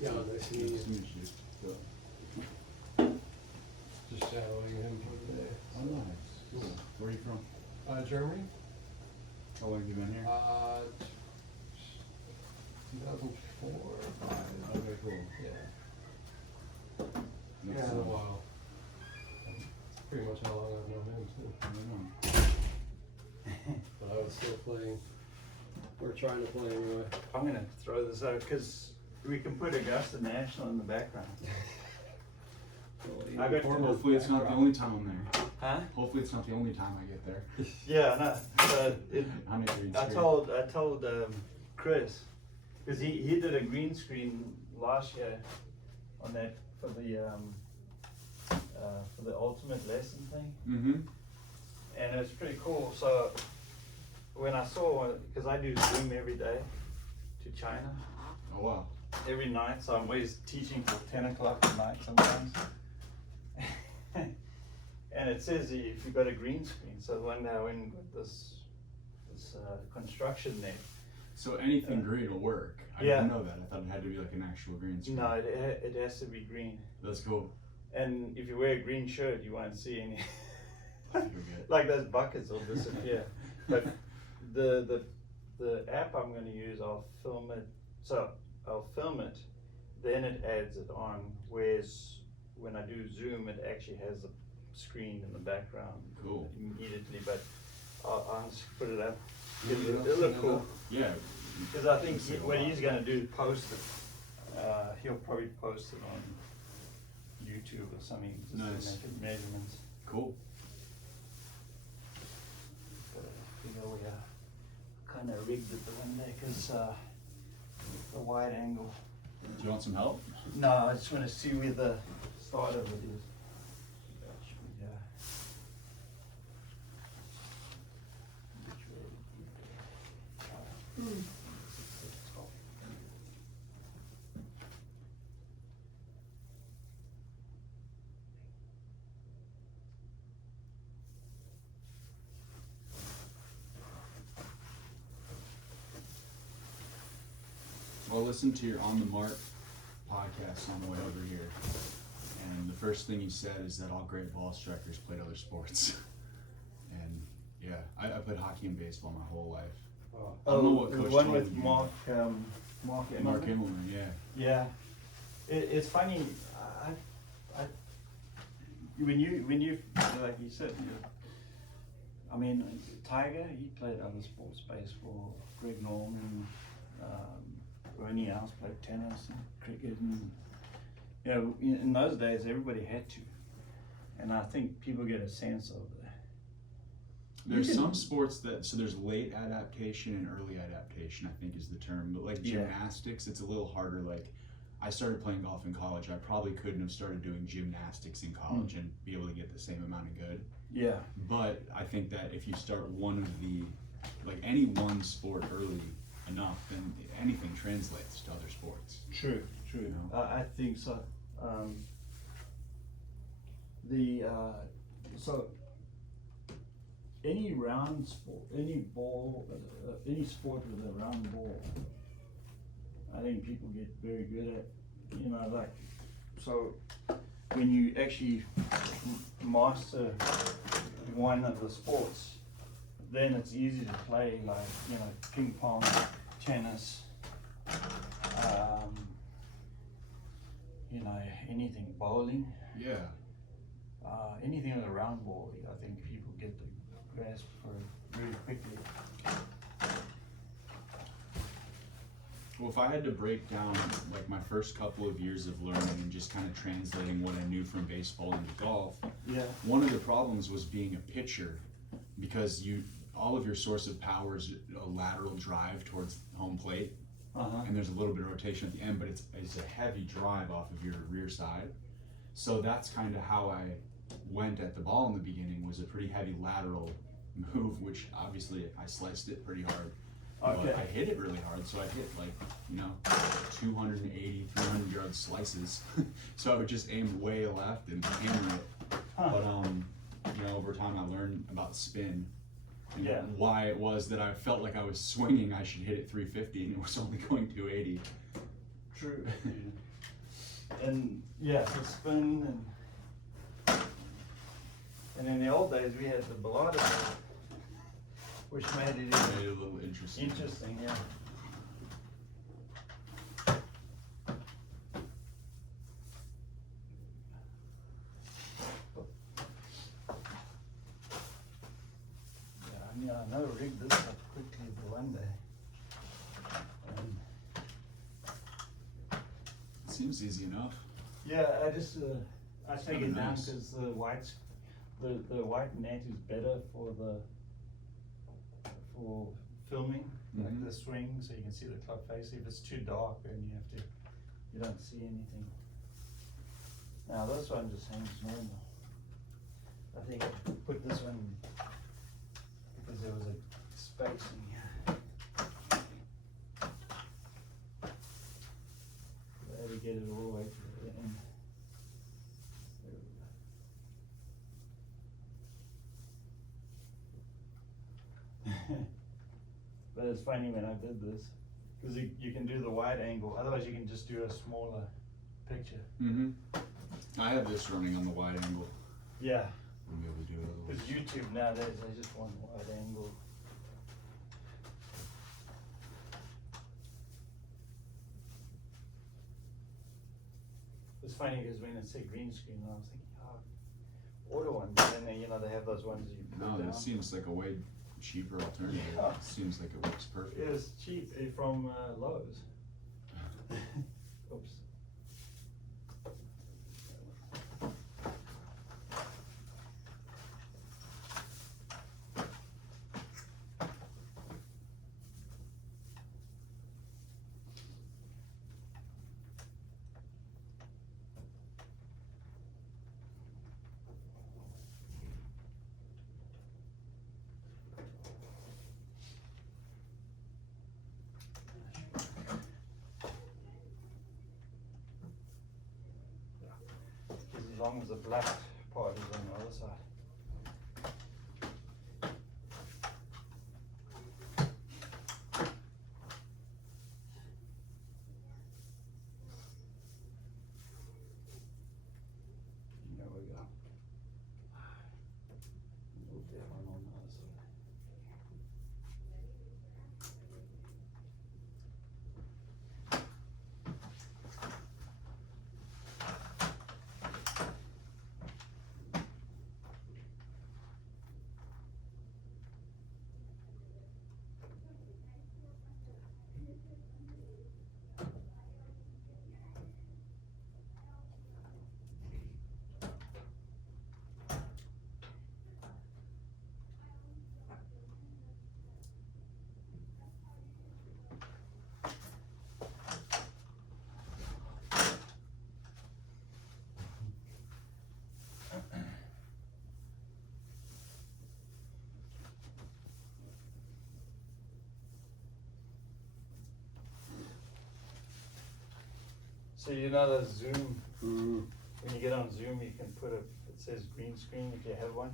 Yeah, nice to meet Nice to you. meet you. Just shadowing him for the day. Oh, nice. Cool. Where are you from? Germany? How long have you been here? 2004 or 5. Okay, cool. Yeah. Makes Yeah, a sense. while. Pretty much how long I've known him too. I don't know. But I was still playing. We're trying to play anyway. I'm gonna throw this out because we can put Augusta National in the background. I bet Hopefully it's not the only time I'm there. Huh? Hopefully it's not the only time I get there. Yeah, no, I'm a green I screen. told Chris, because he did a green screen last year on that for the ultimate lesson thing, Mm-hmm. and it was pretty cool. So when I saw, because I do Zoom every day to China Oh wow. every night, so I'm always teaching till 10 o'clock at night sometimes. And it says if you've got a green screen, so one day I went and got this construction net. So anything green will work. I Yeah. didn't know that. I thought it had to be like an actual green screen. No, it has to be green. That's cool. And if you wear a green shirt, you won't see any. I forget. Like those buckets will disappear. But the app I'm going to use, I'll film it. So I'll film it, then it adds it on. Whereas when I do Zoom, it actually has the screen in the background Cool. immediately. But I'll just put it up. Yeah, It'll look cool. Yeah. Because I think what he's going to do is post it. He'll probably post it on YouTube or something, just Nice. to make it measurements. Cool. But you know, we kind of rigged it the one day because the wide angle. Do you want some help? No, I just want to see where the start of it is. Yeah. Well, listen to your On the Mark podcast on the way over here. And the first thing you said is that all great ball strikers played other sports. And yeah, I played hockey and baseball my whole life. I don't know what the coach one told with you. Mark Mark Immelman? Immelman, yeah. Yeah, it's funny. When you like you said, I mean, Tiger, he played other sports, baseball. Greg Norman, Ernie Els played tennis and cricket, and you know, in those days everybody had to. And I think people get a sense of that. There's some sports that, so there's late adaptation and early adaptation, I think is the term. But like Yeah. gymnastics, it's a little harder. Like I started playing golf in college. I probably couldn't have started doing gymnastics in college and be able to get the same amount of good. Yeah, But I think that if you start one of the, like any one sport early enough, then anything translates to other sports. true. You know? I think so. So any round sport, any ball, any sport with a round ball, I think people get very good at. You know, like so when you actually master one of the sports, then it's easy to play like, you know, ping pong, tennis, you know, anything, bowling, Yeah. anything with a round ball. I think people get the grasp for it really quickly. Well, if I had to break down like my first couple of years of learning and just kind of translating what I knew from baseball into golf, Yeah. one of the problems was being a pitcher because all of your source of power is a lateral drive towards home plate, and there's a little bit of rotation at the end, but it's a heavy drive off of your rear side. So that's kind of how I went at the ball in the beginning, was a pretty heavy lateral move, which obviously I sliced it pretty hard. Okay. But I hit it really hard, so I hit like, 280, 300 yard slices. So I would just aim way left and hammer it. But over time I learned about spin and Yeah. why it was that I felt like I was swinging, I should hit it 350 and it was only going 280. True. And yeah, the spin and in the old days we had the Bellotta board, which made it Made it a little interesting. interesting, yeah. Yeah, I know rig this up quickly for one day. Seems easy enough. Yeah, I just I take kinda it down nice. because the white net is better for filming, like Mhm. the swing, so you can see the club face. If it's too dark, then you don't see anything. Now this one just hangs normal. I think I put this one because there was a spacing here. I had to get it all the way to the end. There we go. But it's funny when I did this, because you can do the wide angle, otherwise you can just do a smaller picture. Mm-hmm. I have this running on the wide angle. Yeah, I'll be able to do it a because little. YouTube nowadays, they just want wide angle. It's funny because when it's a green screen, I was thinking, oh, order one, but then they have those ones you put No, down. this seems like a way cheaper alternative. Yeah. It seems like it works perfect. It's cheap from Lowe's. Oops. As long as the black part is on the other side. There we go. Move that one on the other side. So you know the Zoom, when you get on Zoom, you can put it says green screen if you have one.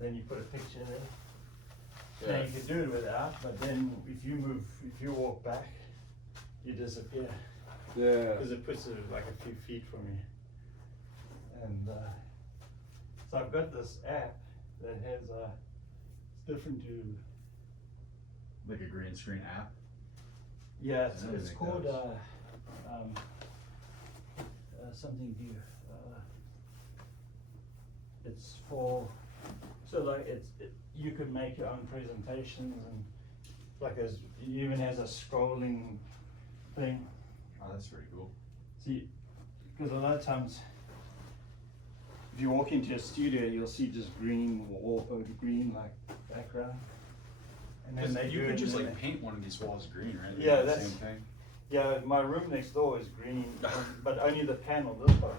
Then you put a picture there. Now you can do it without, but then if you walk back, you disappear. Yeah. Because it puts it like a few feet from you. And so I've got this app that has, it's different to, Like a green screen app. yeah, I don't it's think called, that's- something here. It's for, so like you could make your own presentations and like it even has a scrolling thing. Oh, that's pretty cool. See, because a lot of times, if you walk into a studio, you'll see just green wall, green like background. And then they you do could it just and like then paint one of these walls green, right? Yeah, The that's- same thing. yeah, my room next door is green, but only the panel this far.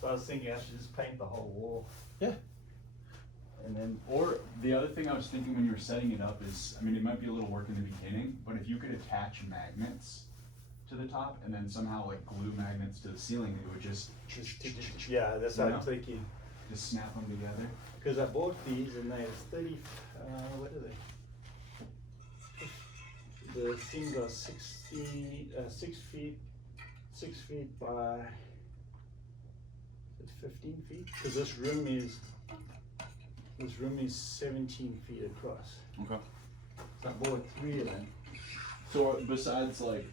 So I was thinking I should just paint the whole wall. Yeah. And then, Or the other thing I was thinking when you were setting it up is, I mean, it might be a little work in the beginning, but if you could attach magnets to the top and then somehow like glue magnets to the ceiling, it would just yeah, that's how Yeah. I'm thinking. just snap them together. Because I bought these and they're 30, what are they? The things are 6 feet, 6 feet by, it's 15 feet? Cause this room is 17 feet across. Okay. So I bought 3 of them. So besides like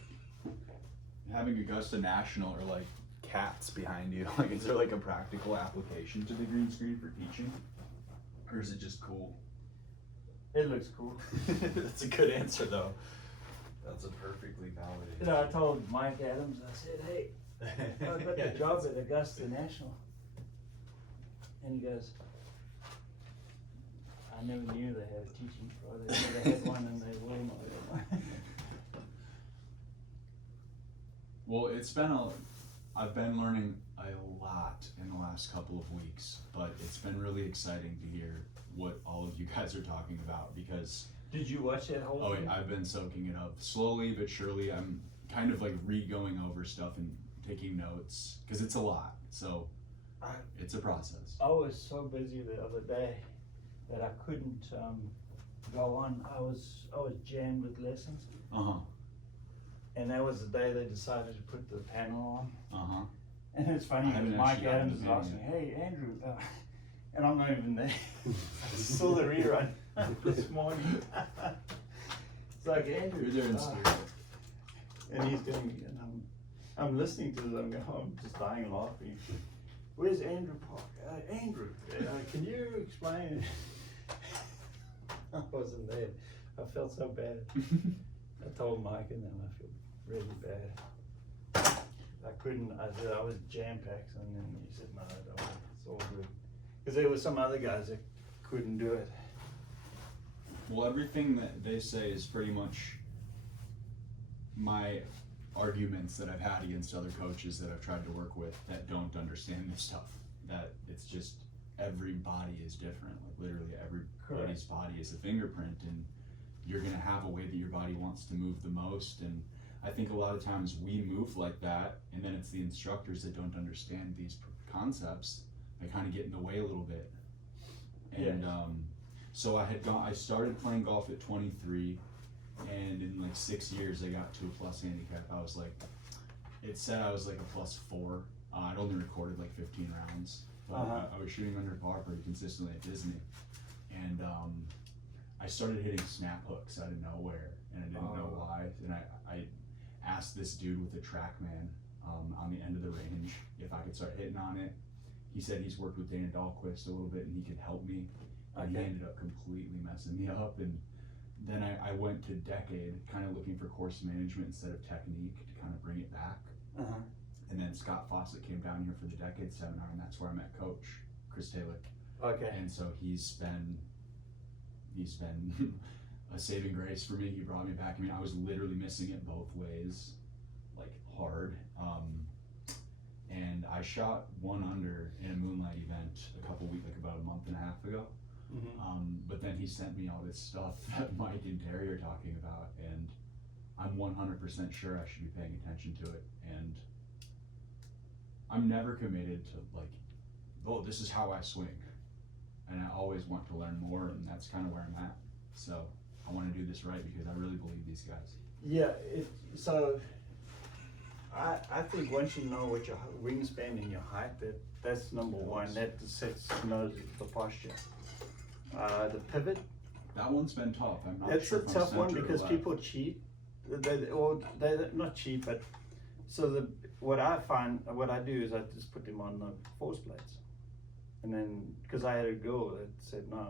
having Augusta National or like cats behind you, like is there like a practical application to the green screen for teaching? Or is it just cool? It looks cool. That's a good answer though. That's a perfectly valid You know, I told Mike Adams, I said, hey, I got the job at Augusta National. And he goes, I never knew they had a teaching pro. They never had one and they will not have one. Well, I've been learning a lot in the last couple of weeks, but it's been really exciting to hear what all of you guys are talking about because Did you watch that whole thing? I've been soaking it up slowly but surely. I'm kind of like re-going over stuff and taking notes because it's a lot. So it's a process. I was so busy the other day that I couldn't go on. I was jammed with lessons, Uh-huh. and that was the day they decided to put the panel on. Uh-huh. And it's funny I because haven't Mike actually gotten Adams to is the video asking, "Hey Andrew," and I'm not even there. I saw the rerun this morning. It's like Andrew, You're there in spirit. and he's doing, and I'm listening to this. I'm going, I'm just dying laughing. Where's Andrew Park? Andrew, can you explain? I wasn't there. I felt so bad. I told Mike and them I feel really bad. I couldn't, I said I was jam-packed, and then he said, no, don't worry, it's all good. Cause there were some other guys that couldn't do it. Well, everything that they say is pretty much my arguments that I've had against other coaches that I've tried to work with that don't understand this stuff. That it's just every body is different. Like literally everybody's body is a fingerprint, and you're gonna have a way that your body wants to move the most. And I think a lot of times we move like that, and then it's the instructors that don't understand these concepts. They kind of get in the way a little bit. And so I started playing golf at 23, and in like 6 years I got to a plus handicap. I was like, it said I was like a +4. I'd only recorded like 15 rounds, but I was shooting under par pretty consistently at Disney. And I started hitting snap hooks out of nowhere, and I didn't know why. And I asked this dude with a TrackMan on the end of the range if I could start hitting on it. He said he's worked with Dana Dahlquist a little bit and he could help me. And he ended up completely messing me up. And then I went to Decade, kind of looking for course management instead of technique to kind of bring it back. And then Scott Fawcett came down here for the Decade seminar, and that's where I met Coach Chris Taylor. Okay. And so he's been a saving grace for me. He brought me back. I mean, I was literally missing it both ways, like hard. And I shot 1 under in a moonlight event about a month and a half ago. But then he sent me all this stuff that Mike and Terry are talking about, and I'm 100% sure I should be paying attention to it. And I'm never committed to like, oh, this is how I swing. And I always want to learn more, and that's kind of where I'm at. So I want to do this right because I really believe these guys. Yeah, so I think once you know what your wingspan and your height, that's number one. That sets the posture. The pivot. That one's been tough. I'm not That's sure a if I'm tough one center or because left. people cheat. They're not cheat, but so what I do is I just put them on the force plates, and then because I had a girl that said no,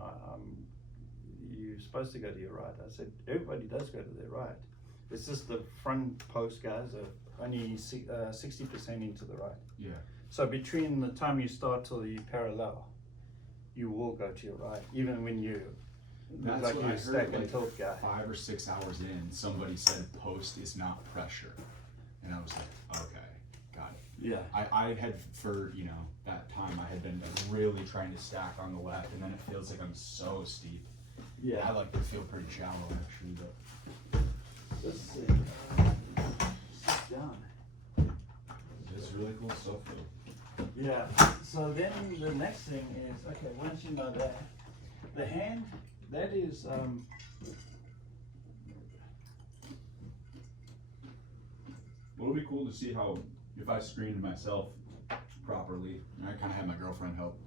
you're supposed to go to your right. I said everybody does go to their right. It's just the front post guys are only 60% into the right. Yeah. So between the time you start till the parallel, you will go to your right, even when you That's like what you I heard, stack and like tilt guy. 5 or 6 hours in, somebody said post is not pressure. And I was like, okay, got it. Yeah. I had, for, that time, I had been really trying to stack on the left, and then it feels like I'm so steep. Yeah. I like to feel pretty shallow, actually, but Let's see. Sit down. it's really cool stuff, though. Yeah. So then the next thing is, okay, once you know that, the hand, that is, It'll be cool to see how if I screened myself properly, I kind of had my girlfriend help.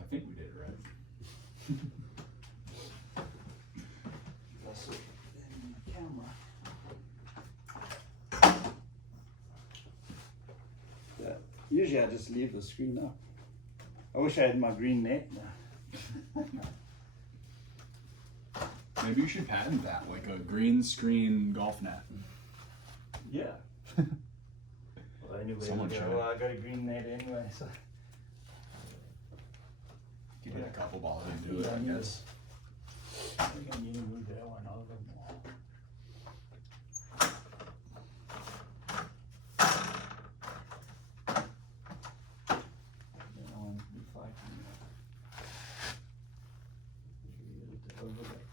I think we did it right. That's it. And my camera. Yeah. Usually I just leave the screen up. I wish I had my green net now. Maybe you should patent that, like a green screen golf net. Yeah. Well, anyway, Someone should. well, I got a green net anyway, so. You can hit a couple balls into it, Yeah, I yeah. guess. I think I need to move that one over more. Then I want to be fighting that. Get it over there.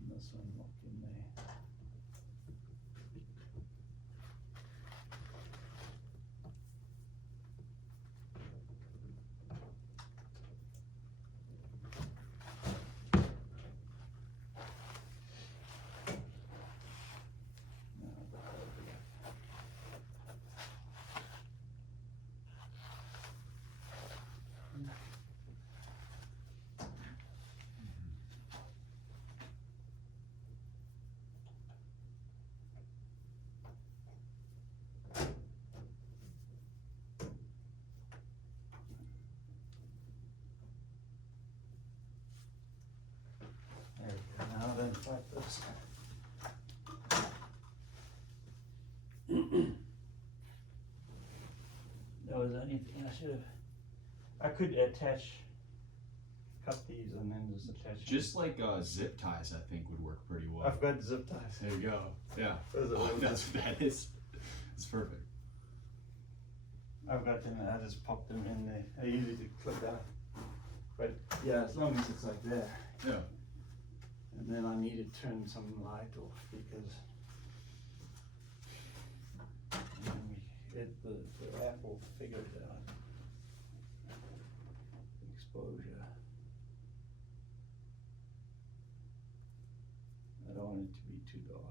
And this one lock in there. Now back over there. There we go. Now then, fight this. There was anything I should have. I could cut these and then just attach. Just like zip ties, I think would work pretty well. I've got zip ties. There you go. Yeah. Those are Oh, really that's what that is. It's perfect. I've got them and I just pop them in there. I usually do clip out. But yeah, as long as it's like that. Yeah. And then I need to turn some light off because the app will figure it out. Exposure. I don't want it to be too dark.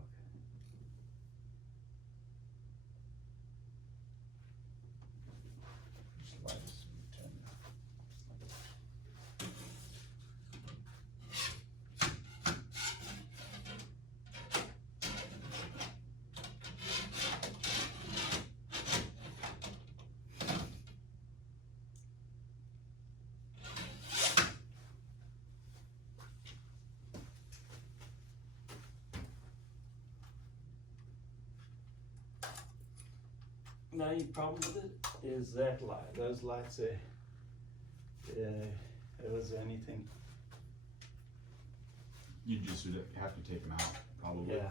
Just lights turn off. The only problem with it is that light, those lights there. It was anything. You just would have to take them out, probably. Yeah.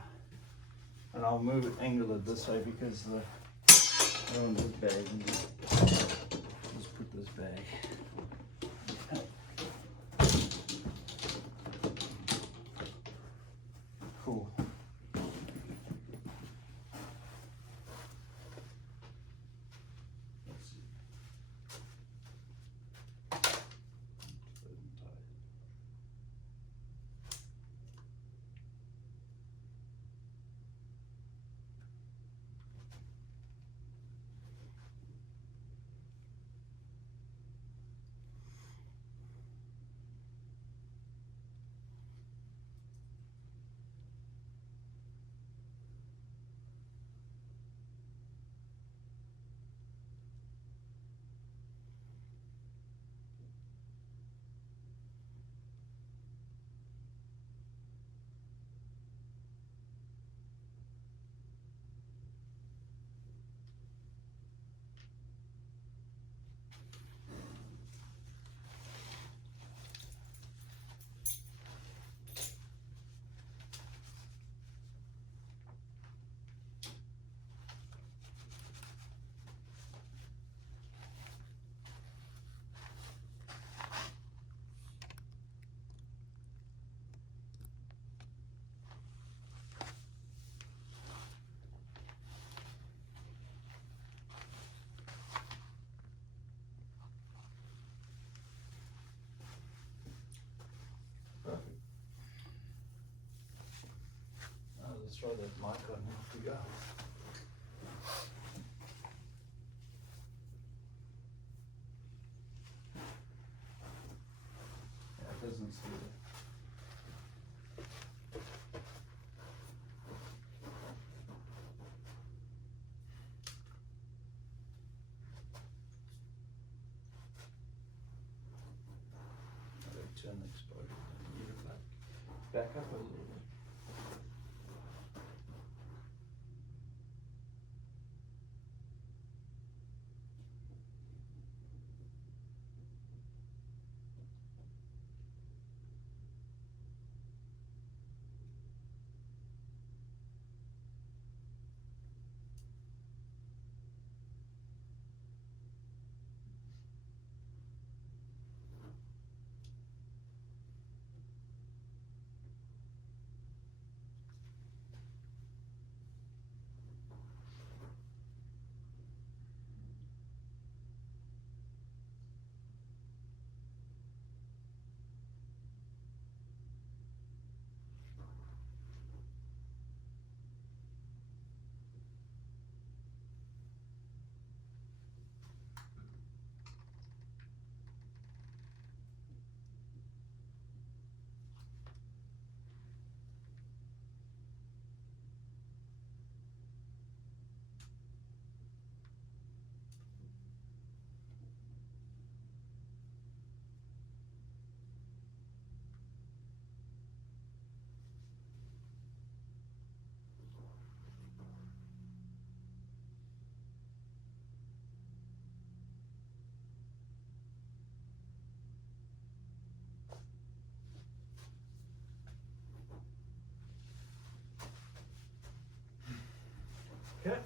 And I'll move it, angle it this way because the I don't put bag in there. Just put this bag. Cool. Let's see. Perfect. I'll just throw that mic on and off we go. see that. I'll turn the exposure down even back up a little bit. Okay.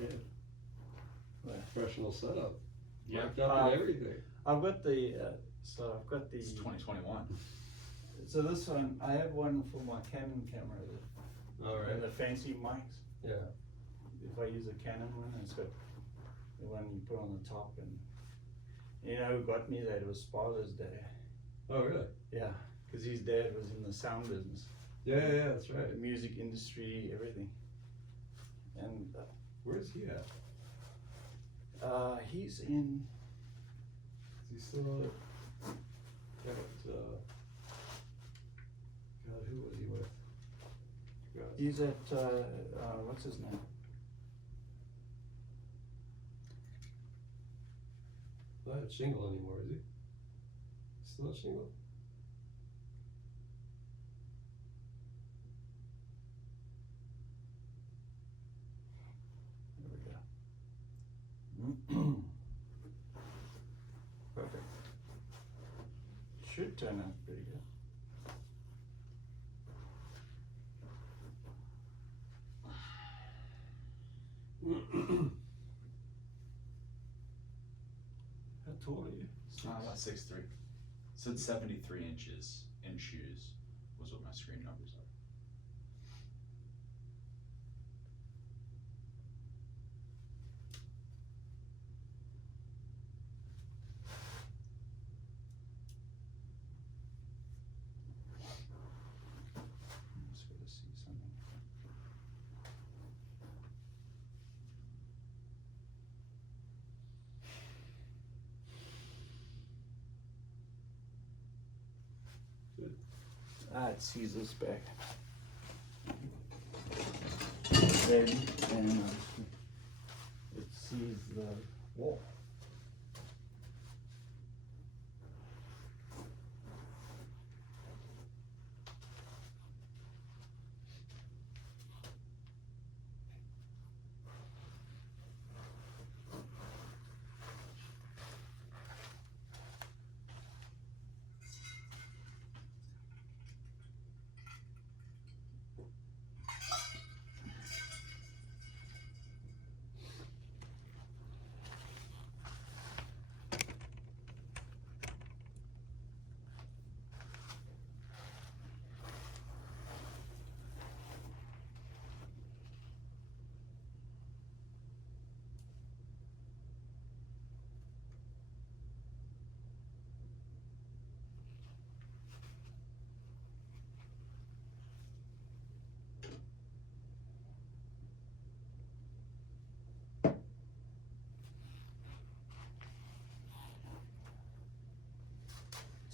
Yeah. Right. Professional setup. Yeah. Mic'd up and everything. I've got the, so I've got the. It's 2021. So this one, I have one for my Canon camera, All right. the fancy mics. Yeah. If I use a Canon one, it's got the one you put on the top, and you know who got me that? It was Sparler's dad. Oh, really? Yeah, because his dad was in the sound business, Yeah, that's the right. music industry, everything. And Where's he at? he's in. Is he still at, God, who was he with? God. He's at what's his name? Not at Shingle anymore, is he? Still at Shingle? There we go. Perfect. Should turn out pretty good. How tall are you? About 6'3". Said 73 inches in shoes was what my screen numbers are. Just gotta see something. Good. It sees this back. Then, and it sees the wall.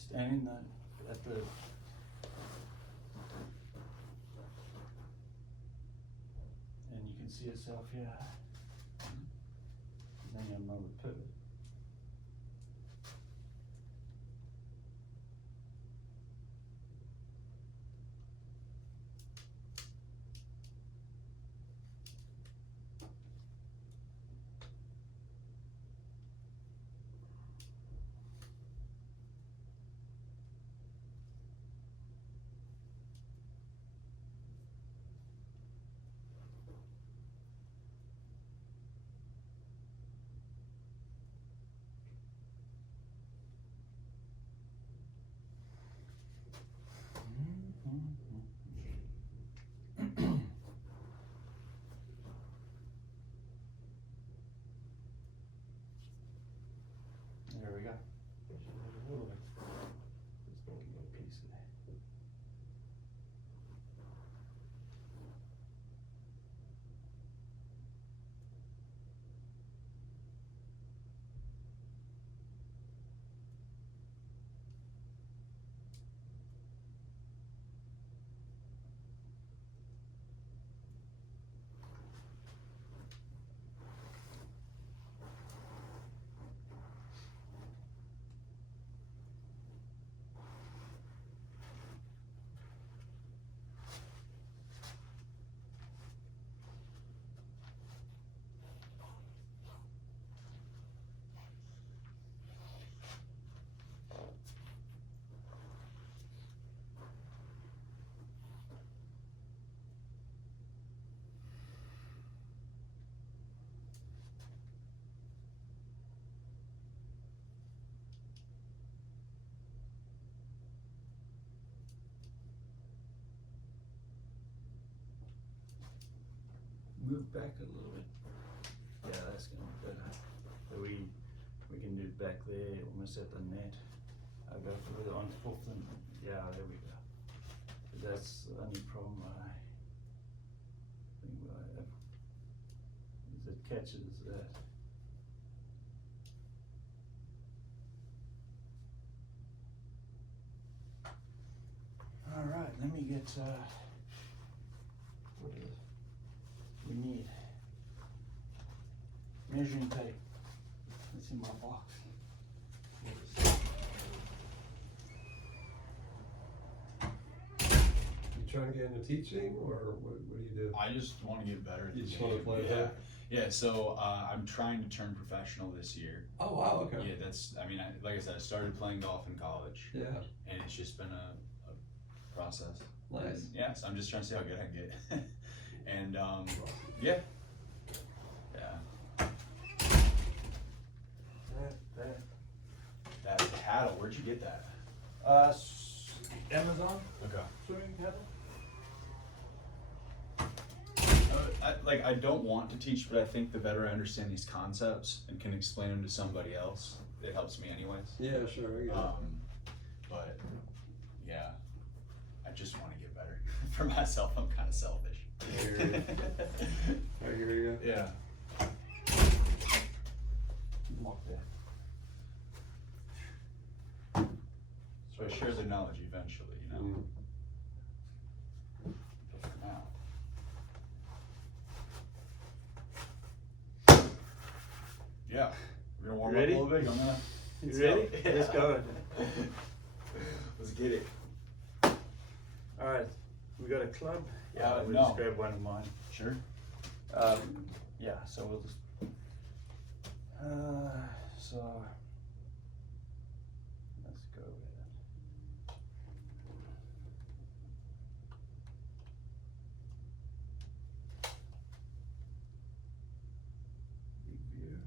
standing at the. And you can see yourself here. Then you have another pivot. There we go. Just a little piece there. Move back a little bit. Yeah, that's gonna be better. So we can do it back there, almost at the net. I'll go further on off the, yeah, there we go. That's the only problem I think I have, is it catches that. All right, let me get, what is it? We need measuring tape. It's in my box. You trying to get into teaching, or what do you do? I just want to get better. At You the just wanna game. play Yeah. better? Yeah. So I'm trying to turn professional this year. Oh wow, okay. Yeah, that's. I mean, like I said, I started playing golf in college, Yeah, and it's just been a process. nice. Yeah, so I'm just trying to see how good I can get. And yeah. That paddle, where'd you get that? Amazon Okay. swimming paddle. I don't want to teach, but I think the better I understand these concepts and can explain them to somebody else, it helps me anyways. Yeah, sure. I get it. But yeah, I just want to get better. For myself, I'm kind of selfish. I hear you. I hear you. Yeah. Lock that. So I share the knowledge eventually, you know. Mm. But for now. Yeah, we're gonna warm Ready? up a little bit. I'm gonna. You ready? Let's go. Let's get it. Alright, we got a club? Yeah, we'll no. just grab one of mine. Sure. Yeah, so we'll just, so, let's go with it. Review.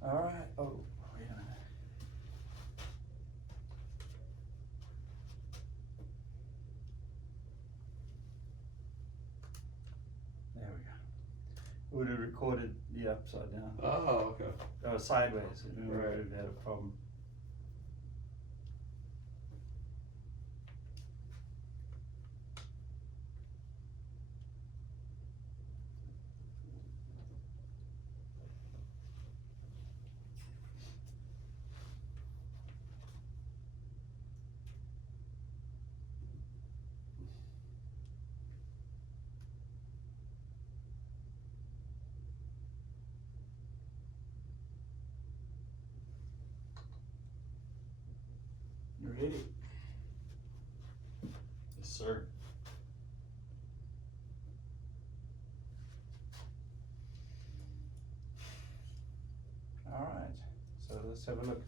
Alright, oh, wait a minute. There we go. Would have recorded the upside down. Oh, okay. Sideways, it would Right. have had a problem. You ready? Yes, sir. Alright, so let's have a look.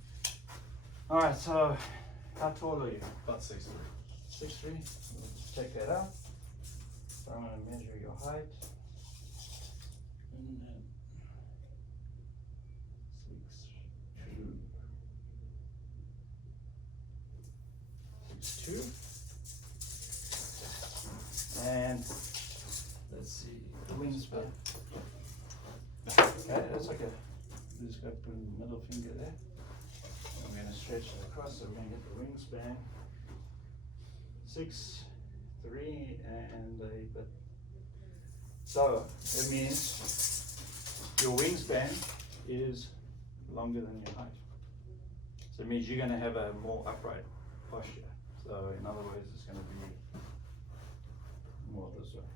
Alright, so how tall are you? About 6'3". 6'3"? Let's check that out. So I'm gonna measure your height. And then 6'2". 6'2". And let's see, the wingspan. Okay, that's okay. We just got to put the middle finger there. I'm gonna stretch it across so we're gonna get the wingspan. 6'3" and a bit. So it means your wingspan is longer than your height. So it means you're gonna have a more upright posture. So in other words, it's gonna be more this way.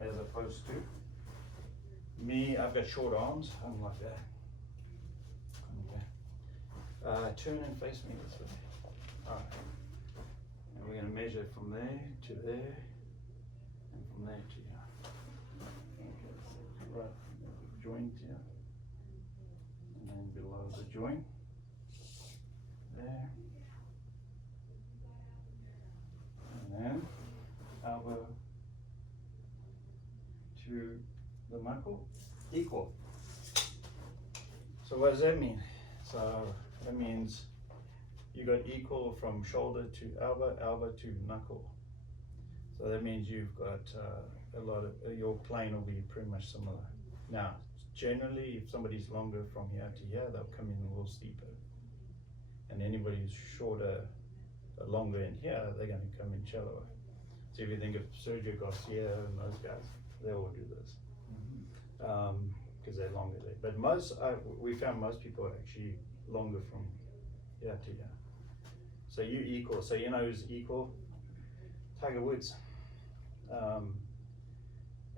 As opposed to me, I've got short arms, I'm like that. Okay. Turn and face me this way. Alright. And we're gonna measure from there to there, and from there to here. Okay, so right the joint here. And then below the joint. There. And then elbow to the knuckle, equal. So what does that mean? So that means you got equal from shoulder to elbow, elbow to knuckle. So that means you've got a lot of, your plane will be pretty much similar. Now, generally, if somebody's longer from here to here, they'll come in a little steeper. And anybody who's shorter, longer in here, they're gonna come in shallower. So if you think of Sergio Garcia and those guys, they all do this. Because they're longer there. But we found most people are actually longer from here to here. So you equal, so you know who's equal? Tiger Woods.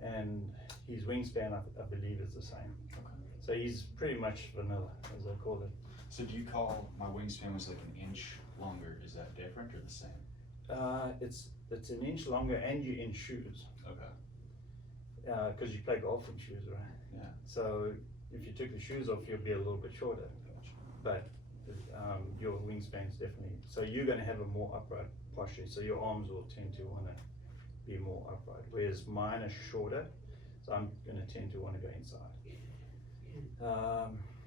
And his wingspan, I believe, is the same. Okay. So he's pretty much vanilla, as I call it. So do you call my wingspan was like an inch longer? Is that different or the same? It's an inch longer, and you're in shoes. Okay. Because you play golf in shoes, right? Yeah. So if you took the shoes off, you'll be a little bit shorter. But your wingspan's definitely, so you're going to have a more upright posture. So your arms will tend to want to be more upright, whereas mine are shorter. So I'm going to tend to want to go inside,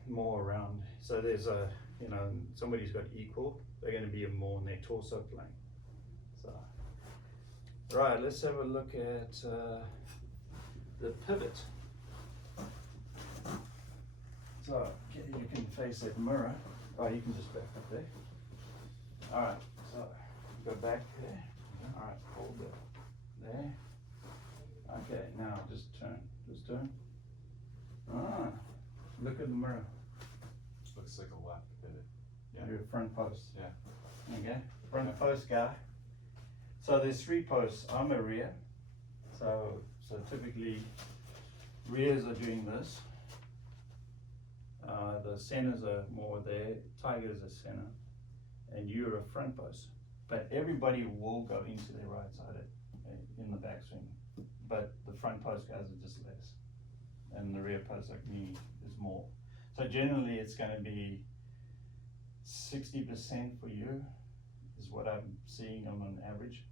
more around. So there's somebody's got equal, they're going to be more on their torso plane. So, right, let's have a look at the pivot. So, okay, you can face that mirror. Oh, you can just back up there. Alright, so go back there. Alright, hold it there. Okay, now just turn. Look at the mirror. Looks like a left pivot. Yeah. Your front post. Yeah. Okay, front post guy. So there's 3 posts. I'm a rear. So typically rears are doing this. The centers are more there. Tiger's a center, and you're a front post. But everybody will go into their right side in the backswing. But the front post guys are just less, and the rear post like me is more. So generally, it's going to be 60% for you is what I'm seeing on an average.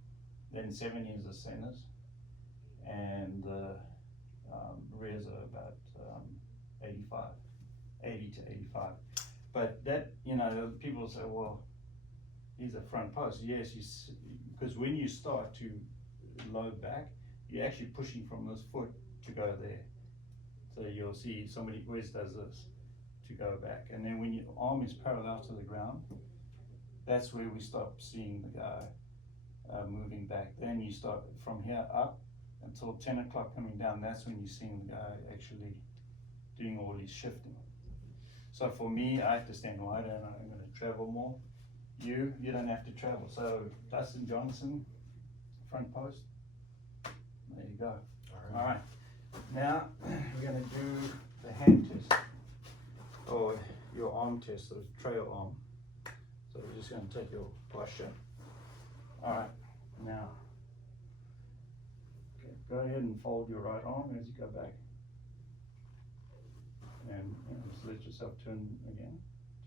Then 70 is the centers, and the rears are about 85. 80 to 85. But that, you know, people say, well, he's a front post. Yes, because when you start to load back, you're actually pushing from this foot to go there. So you'll see somebody always does this to go back. And then when your arm is parallel to the ground, that's where we stop seeing the guy moving back. Then you start from here up until 10 o'clock coming down. That's when you're seeing the guy actually doing all his shifting. So for me, I have to stand wider and I'm going to travel more. You don't have to travel. So Dustin Johnson, front post. There you go. All right. Now we're going to do the hand test, or your arm test, the trail arm. So we're just going to take your posture. All right. Now, okay, go ahead and fold your right arm as you go back, and just let yourself turn again.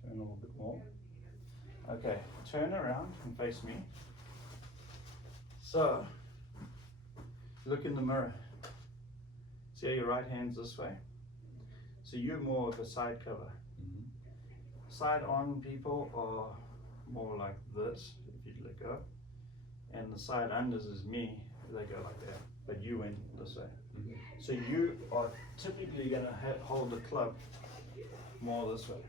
Turn a little bit more. Okay, turn around and face me. So, look in the mirror. See how your right hand's this way? So you're more of a side cover. Mm-hmm. Side on people are more like this, if you let go. And the side unders is me, they go like that. But you went this way. Mm-hmm. So you are typically gonna hold the club more this way.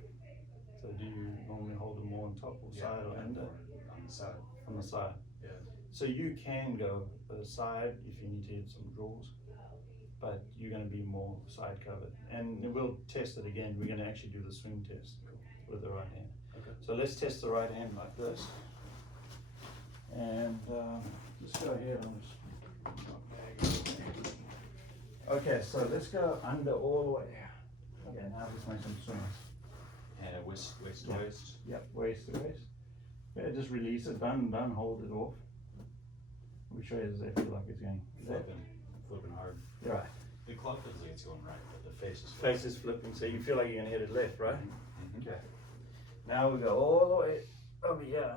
So do you normally hold it more on top or side or under? On the side. On the side. Yeah. So you can go side if you need to hit some draws, but you're going to be more side covered. And we'll test it again. We're going to actually do the swing test with the right hand. Okay. So let's test the right hand like this. And just go ahead and okay, so let's go under all the way. Okay, now let's make some swings. And waist to Yeah. waist. Yep, waist to waist. Yeah, just release it, done, hold it off. Which way does that feel like it's going? Flipping hard. Right. The club feels like it's going right, but the face is Face is flipping, so you feel like you're gonna hit it left, right? Mm-hmm. Okay. Now we go all the way over here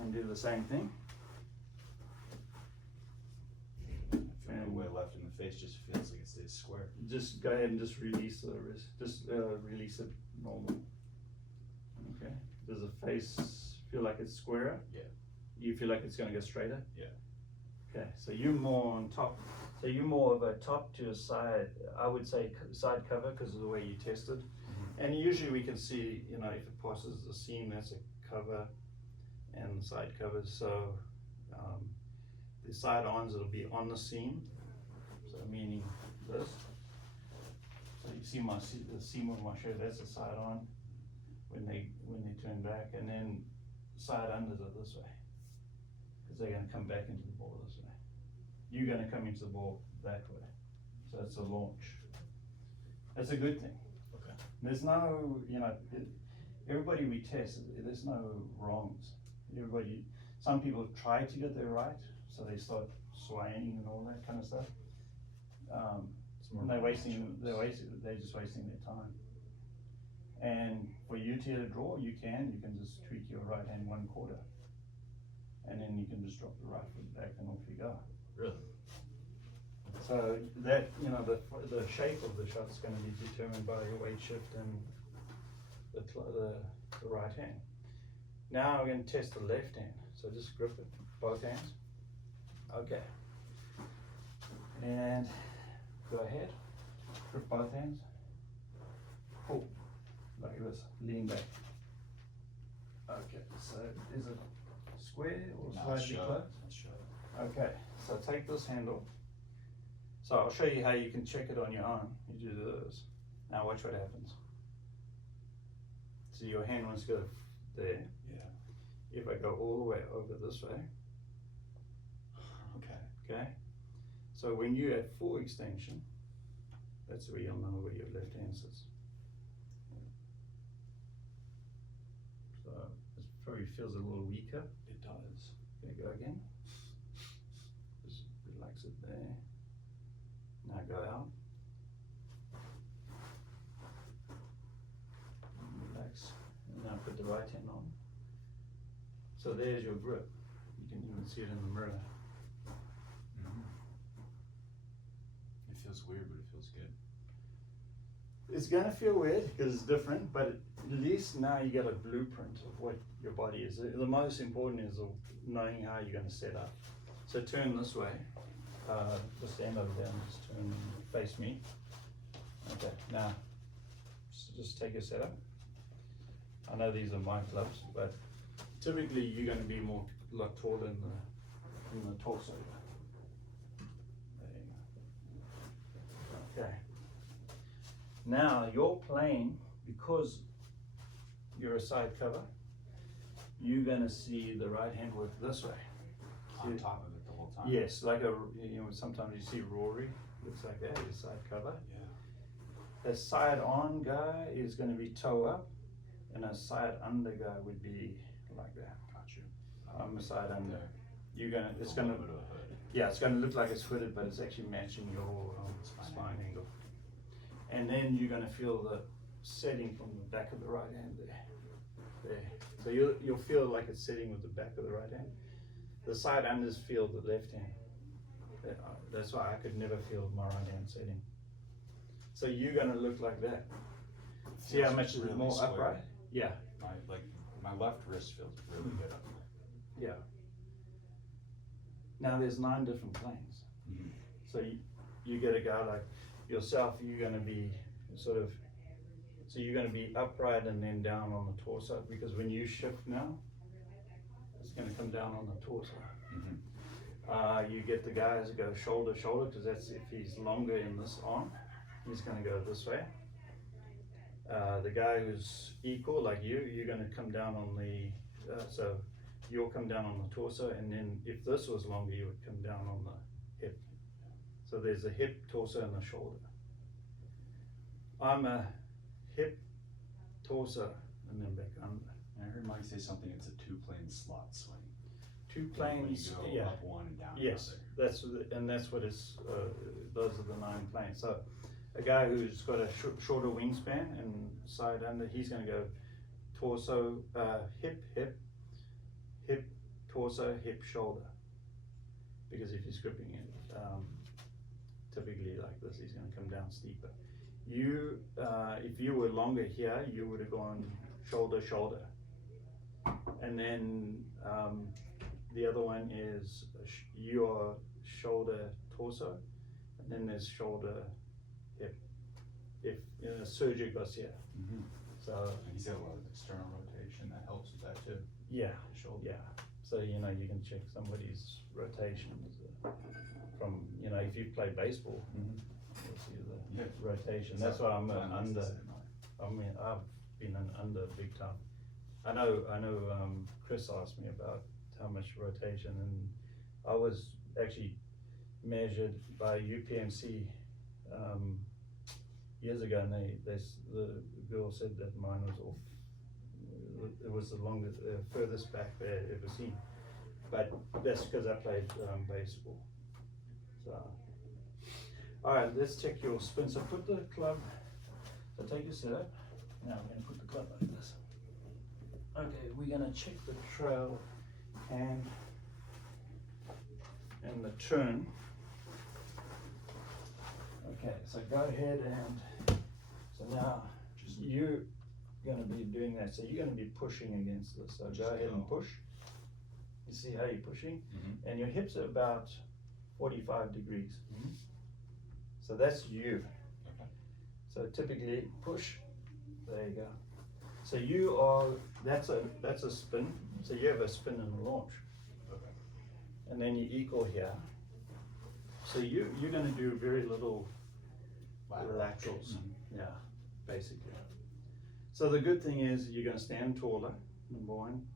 and do the same thing. And way left in the face just feels like it stays square. Just go ahead and just release the wrist. Just release it normal. Okay. Does the face feel like it's squarer? Yeah. You feel like it's gonna go straighter? Yeah. Okay, so you're more on top. So you're more of a top to a side, I would say side cover because of the way you tested. Mm-hmm. And usually we can see, you know, if it passes the seam, that's a cover, and the side covers. So the side ons, it'll be on the seam. So meaning this. So you see the seam on my shirt, that's a side on when they turn back, and then side unders are this way. Because they're going to come back into the ball this way. You're going to come into the ball that way. So it's a launch. That's a good thing. Okay. There's no, you know, everybody we test, there's no wrongs. Some people try to get their right, so they start swaying and all that kind of stuff. And they're just wasting their time. And for you to hit a draw, you can just tweak your right hand 1/4. And then you can just drop the right foot back and off you go. Really? So that, you know, the shape of the shot is going to be determined by your weight shift and the right hand. Now we're going to test the left hand. So just grip it, both hands. Okay. And go ahead, grip both hands. Pull, like this, lean back. Okay, so is it square or slightly close? Okay, so take this handle. So I'll show you how you can check it on your own. You do this. Now watch what happens. So your hand wants to go there. Yeah. If I go all the way over this way, okay? So when you're at full extension, that's where you'll know where your left hand sits. So it probably feels a little weaker. It does. Gonna go again. Just relax it there. Now go out. Relax. And now put the right hand on. So there's your grip. You can even see it in the mirror. Mm-hmm. It feels weird, but it feels good. It's gonna feel weird because it's different, but at least now you get a blueprint of what your body is. The most important is knowing how you're gonna set up. So turn this way. Just stand over there and just turn, face me. Okay, now just take your setup. I know these are my clubs, but typically you're gonna be more lot taller in the torso. There you go. Okay. Now you're playing, because you're a side cover, you're gonna see the right hand work this way. On top of it the whole time. Yes, like sometimes you see Rory, looks like that, his side cover. Yeah. A side on guy is gonna be toe up, and a side under guy would be like that. Got you. I'm a side under. There. You're gonna, it's A gonna, little bit of a hood. yeah, it's gonna look like it's hooded, but it's actually matching your spine angle. And then you're gonna feel the setting from the back of the right hand there. So you'll feel like it's setting with the back of the right hand. The side unders feel the left hand. That's why I could never feel my right hand setting. So you're gonna look like that. See how much really is more square. upright? Yeah, My left wrist feels really good up there. yeah. Now there's 9 different planes. Mhm. So you get a guy like yourself, you're gonna be so you're gonna be upright and then down on the torso, because when you shift now, it's gonna come down on the torso. Mhm. You get the guys that go shoulder, shoulder, because that's if he's longer in this arm, he's gonna go this way. The guy who's equal, like you're gonna come down on the, so you'll come down on the torso, and then if this was longer, you would come down on the hip. So there's a hip, torso, and a shoulder. I'm a hip, torso, and then back under. I heard Mike say something, it's a 2-plane slot swing. 2 When planes, you go yeah. up one and down Yes, another. that's what it's, those are the 9 planes. So a guy who's got a shorter wingspan and side under, he's gonna go torso, hip, hip, hip, torso, hip, shoulder. Because if he's gripping it, typically like this, he's gonna come down steeper. If you were longer here, you would have gone shoulder, shoulder. And then, the other one is your shoulder, torso, and then there's shoulder, hip. If a surgery goes here, Mhm. so And he's got a lot of external rotation that helps with that too. yeah, The shoulder. yeah. So you can check somebody's rotations from if you play baseball, Mhm. you'll see the Yeah. rotation. Is That's that why I'm fun? under. Is it not? I mean, I've been an under big time. I know. Chris asked me about how much rotation, and I was actually measured by UPMC years ago, and the girl said that mine was off. It was the longest, furthest back they had ever seen. But that's because I played baseball. So, all right, let's check your spin. So put the club. So take your setup. Now we're gonna put the club like this. Okay, we're gonna check the trail and the turn. Okay, so go ahead and so now you're gonna be doing that. So you're gonna be pushing against this. So go ahead and push. You see how you're pushing? Mhm. And your hips are about 45 degrees. Mhm. So that's you. Okay. So typically push, there you go. So that's a spin, so you have a spin and a launch. Okay. And then you equal here. So you're gonna do very little laterals, Mhm. yeah, basically. So the good thing is you're gonna stand taller, number 1.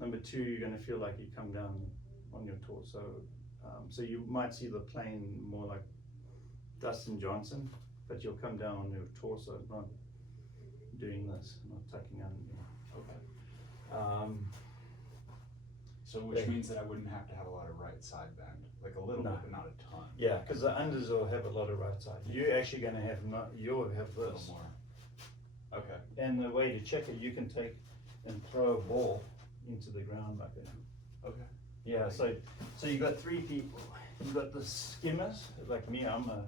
Number 2, you're gonna feel like you come down on your torso. So you might see the plane more like Dustin Johnson, but you'll come down on your torso, not doing this, not tucking under. Okay. So which Yeah. means that I wouldn't have to have a lot of right side bend, like a little No. bit, but not a ton. Yeah, because the unders will have a lot of right side. You're actually gonna have you'll have A little this. more. Okay. And the way to check it, you can take and throw a ball into the ground like that. Okay. Yeah, so you got 3 people. You got the skimmers, like me, I'm a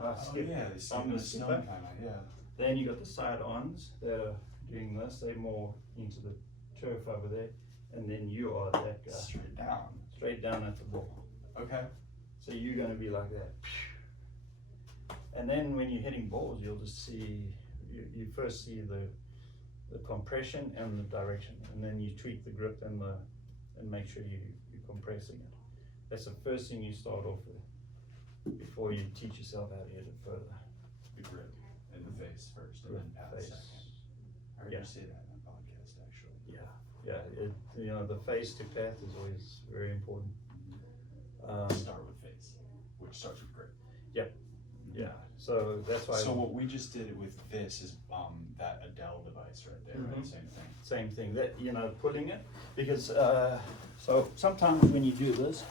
skip. yeah, I'm the snow skipper. kinda, yeah. Then you got the side-ons that are doing this. They're more into the turf over there, and then you are that guy, Straight down. straight down at the ball. Okay. So you're going to be like that. And then when you're hitting balls, you'll just see, you first see the compression and the direction, and then you tweak the grip and make sure you're compressing it. That's the first thing you start off with before you teach yourself how to hit it further. The grip and the face first, and Grip, then pad face. second. I heard Yeah. you say that in a podcast, actually. Yeah, the face to path is always very important. Start with face, which starts with grip. Yeah, so that's why. So what we just did with this is that Adele device right there, right? Mhm. Same thing. Same thing, that, pulling it, because, so sometimes when you do this,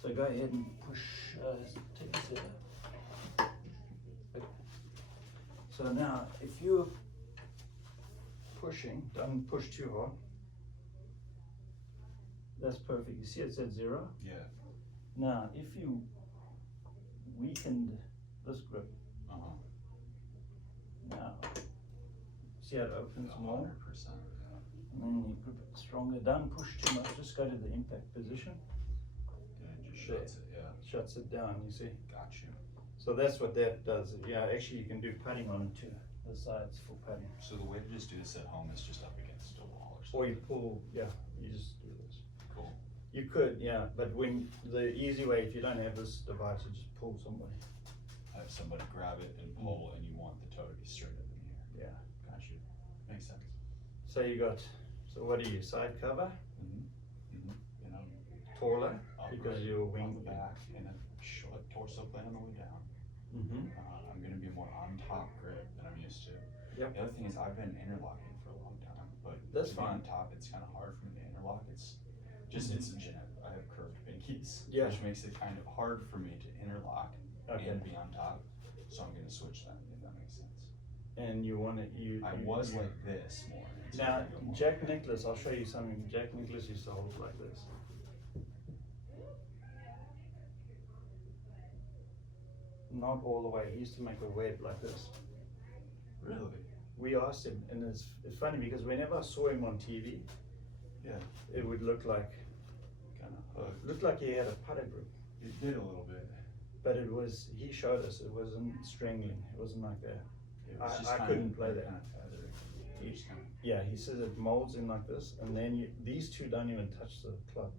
so go ahead and push, take this out. So now, if you're pushing, don't push too hard. That's perfect, you see it's at 0? Yeah. Now, if you weakened this grip, now, see how it opens more? 100%. And then you grip it stronger. Don't push too much, just go to the impact position. And it just shuts it, yeah. Shuts it down, you see. Got you. So that's what that does. Yeah, actually you can do putting on it too. The sides for putting. So the way to just do this at home is just up against a wall or something. Or you pull, you just do this. Cool. You could, but when, the easy way, if you don't have this device, you just pull somebody. Have somebody grab it and pull, and you want the toe to be straight up in the air. Yeah. Got you. Makes sense. So you got, so what are you, side cover? You know, Taller, upright because your on wing. the back, and then short torso plane on the way down. I'm gonna be more on top grip than I'm used to. Yep. The other thing is I've been interlocking for a long time, but That's to be on fine. top, it's kind of hard for me to interlock. It's genetic. I have curved pinkies, Yeah. which makes it kind of hard for me to interlock Okay. and be on top. So I'm gonna switch them, if that makes sense. And you want it, I was like this more. so Now, I go more Jack like Nicklaus, I'll show you something. Jack Nicklaus used to hold like this. Not all the way. He used to make a web like this. Really? We asked him, and it's funny because whenever I saw him on TV, Yeah. it would look like he had a putter grip. It did a little bit. But he showed us, it wasn't strangling. It wasn't like that. It was I just kind couldn't of, play that. Kind of feathery. It was kind of, Yeah, he says it molds in like this, and then these two don't even touch the club.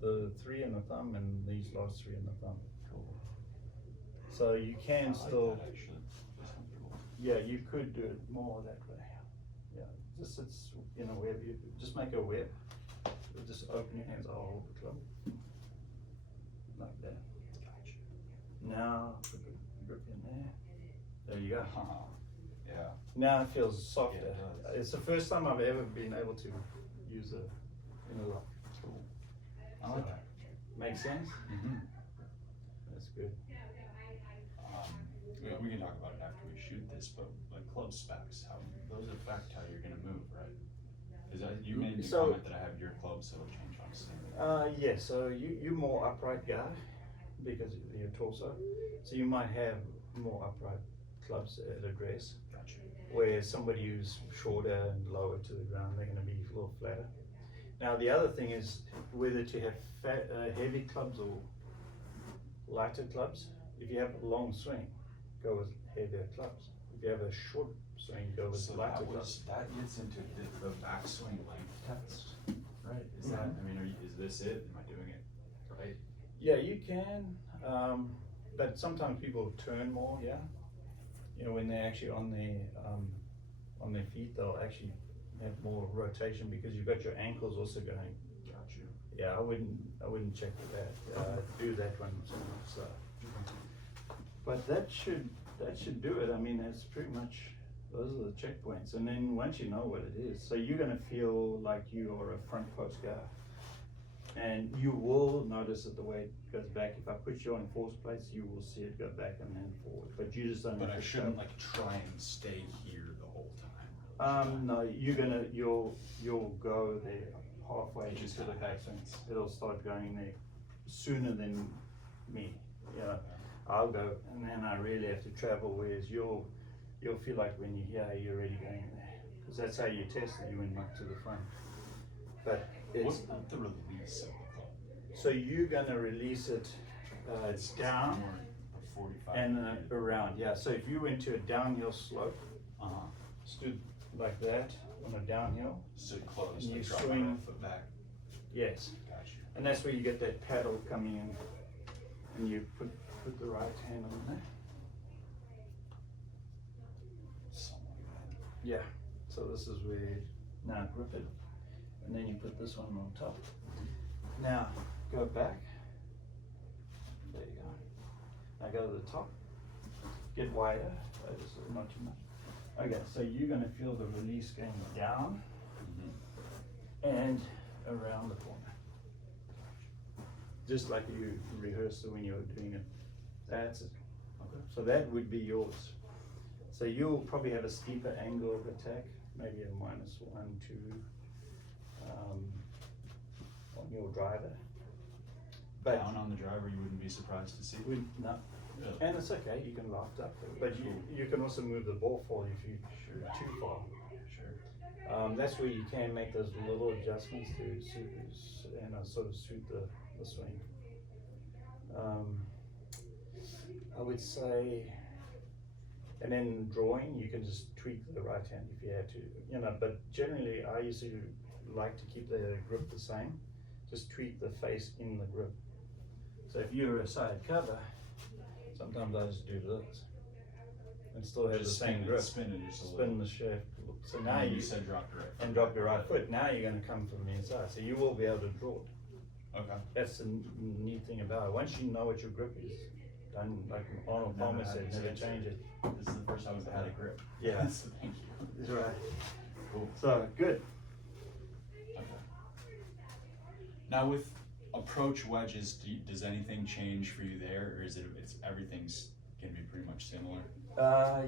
The 3 and the thumb, and these last 3 and the thumb. cool. So you I can like still, that, actually. It's comfortable. yeah, you could do it more that way. Yeah, just it's in a web. You just make a web. You just open your hands. I'll hold the club like that. Gotcha. Now put the grip in there. There you go. Yeah. Now it feels softer. Yeah, it does. It's the first time I've ever been able to use a interlock. Cool. I like that. Make sense? That's good. We can talk about it after we shoot this, but like club specs, how those affect how you're gonna move, right? Because you made the So- comment that I have your club, so it'll change how I'm standing. Yeah, so you're more upright guy because of your torso. So you might have more upright clubs at address, Gotcha. where somebody who's shorter and lower to the ground, they're gonna be a little flatter. Now the other thing is whether to have heavy clubs or lighter clubs. If you have a long swing, go with heavier clubs. If you have a short swing, go with So lighter clubs. that gets into the backswing length test, right? Is that, I mean, is this it? Am I doing it right? Yeah, you can, but sometimes people turn more, yeah. When they're actually on their feet, they'll actually have more rotation because you've got your ankles also going. Got you. Yeah, I wouldn't check for that. Do that one. So. But that should do it. I mean, that's pretty much, those are the checkpoints. And then once you know what it is, so you're gonna feel like you are a front post guy. And you will notice that the way it goes back, if I put you on force plates, you will see it go back and then forward. But you just don't But have I to shouldn't stop. like try and stay here the whole time. Really. No, you'll go there halfway It just into the kinda backswing. happens. It'll start going there. sooner than me. You know, I'll go and then I really have to travel, whereas you'll feel like when you're here, you're already going there. Because that's how you test it, you went back to the front. But What's it's, about the release of the club? so you're gonna release it down More a 45 and degree. around, yeah. So if you went to a downhill slope, Uh-huh. stood like that on a downhill, So close, And like you drop swing- my foot back. yes. Got you. And that's where you get that paddle coming in, and you put the right hand on there. Something like Yeah. So this is where, now grip it, and then you put this one on top. Now, go back. There you go. Now go to the top. Get wider, just not too much. Okay, so you're gonna feel the release going down and around the corner. Just like you rehearsed it when you were doing it. That's it. Okay. So that would be yours. So you'll probably have a steeper angle of attack, maybe a -1, 2, on your driver. But Down on the driver, you wouldn't be surprised to see. no, Really? and it's okay, you can loft up, but you can also move the ball forward if you shoot too far. Sure. That's where you can make those little adjustments to suit, sort of suit the swing. I would say, and then drawing, you can just tweak the right hand if you had to, but generally I used to like to keep the grip the same, just tweak the face in the grip. So if you're a side cover, sometimes I just do this and still have the Just same grip. Spin it just a Spin little. the shaft. So now And you said drop your right foot. and drop your right foot. Now you're going to come from the inside, so you will be able to draw it. Okay. That's the neat thing about it. Once you know what your grip is, done like Arnold Never Palmer had said, to never change change it. This is the first time I've had a grip. Yeah. So thank you. That's right. Cool. So good. Okay. Now with approach wedges, does anything change for you there, or is it's everything's gonna be pretty much similar?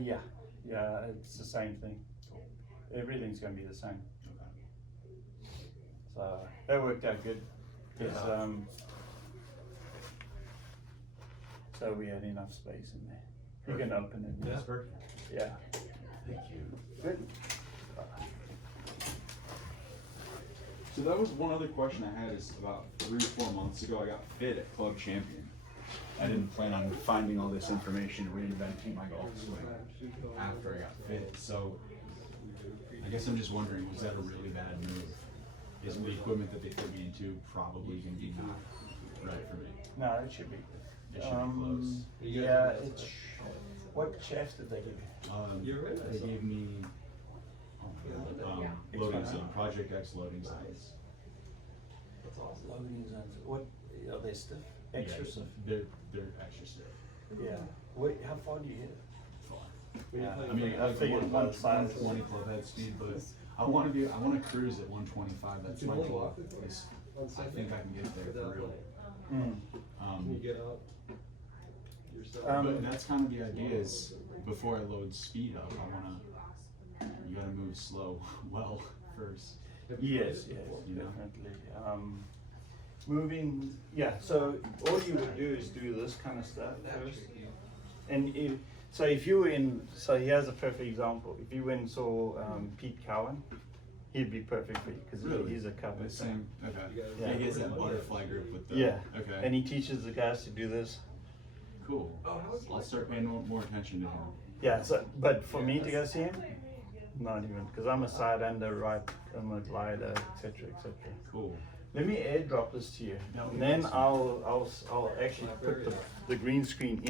Yeah, it's the same thing. Cool. Everything's going to be the same. Okay. So that worked out good. 'Cause, Yeah. So we had enough space in there. You can open it. Yeah. Perfect. Yeah. Thank you. Good. So that was one other question I had is about 3 or 4 months ago, I got fit at Club Champion. I didn't plan on finding all this information and reinventing my golf swing after I got fit. So I guess I'm just wondering, was that a really bad move? Is the equipment that they put me into probably gonna be not right for me? No, it should be. It should be close. Yeah, it's. What shafts did they give you? You're right, I They saw. gave me loading zone, Project X loading zones. That's awesome. Loading zones. What are they stiff? Extra Yeah, stiff. They're extra stiff. Yeah. What? How far do you hit it? Far. When you Yeah. play I mean, with- I figured by the size. 120 club head speed, but I want to cruise at 125. That's You my can hold goal. off the course on I Sunday think I can get there for without real. playing. Can you Mm. get out yourself? But that's kind of the idea is before I load speed up, you gotta move slow well first. Have you played Yes, it yes, before? You know? definitely. Moving, yeah, so all you would do is do this kind of stuff first. And if you were in, so here's a perfect example. If you went and saw Pete Cowan, he'd be perfect for you because Really? he's a cover. The same. Okay. You gotta- Yeah, he has that butterfly grip with the. Yeah. Okay. And he teaches the guys to do this. Cool. Oh, how was I'll it? start paying more attention to him. Yeah, so, but for me to go see him, not even, because I'm a side under, right, I'm a glider, etc., etc. Cool. Let me airdrop this to you, Yeah, and then awesome. I'll actually put the green screen in.